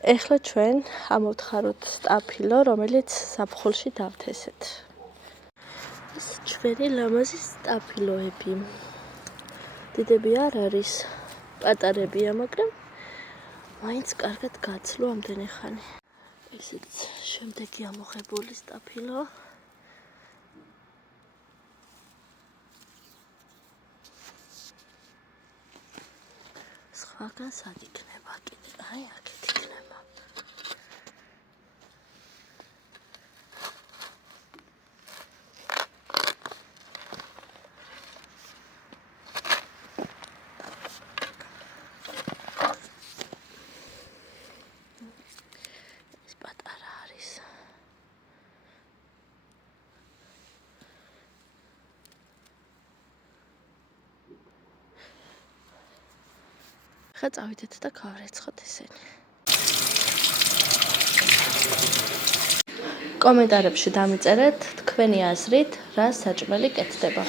ეხლა ჩვენ ამოვთხაროთ სტაფილო, რომელიც ზაფხულში დავთესეთ. ეს ჩვენი ლამაზი სტაფილოები. დიდები არ არის, პატარებია, მაგრამ მაინც კარგად გაცლო ამდენი ხანი. ესეც შემდეგი ამოღებული სტაფილო. სხვაგან სად იქნება კიდე? აი, აქეთ იქნება. ეს პატარა არის. ხა წავიდეთ და გავარეცხოთ ესენი. კომენტარებში დამიწერეთ თქვენი აზრით, რა საჭმელი კეთდება.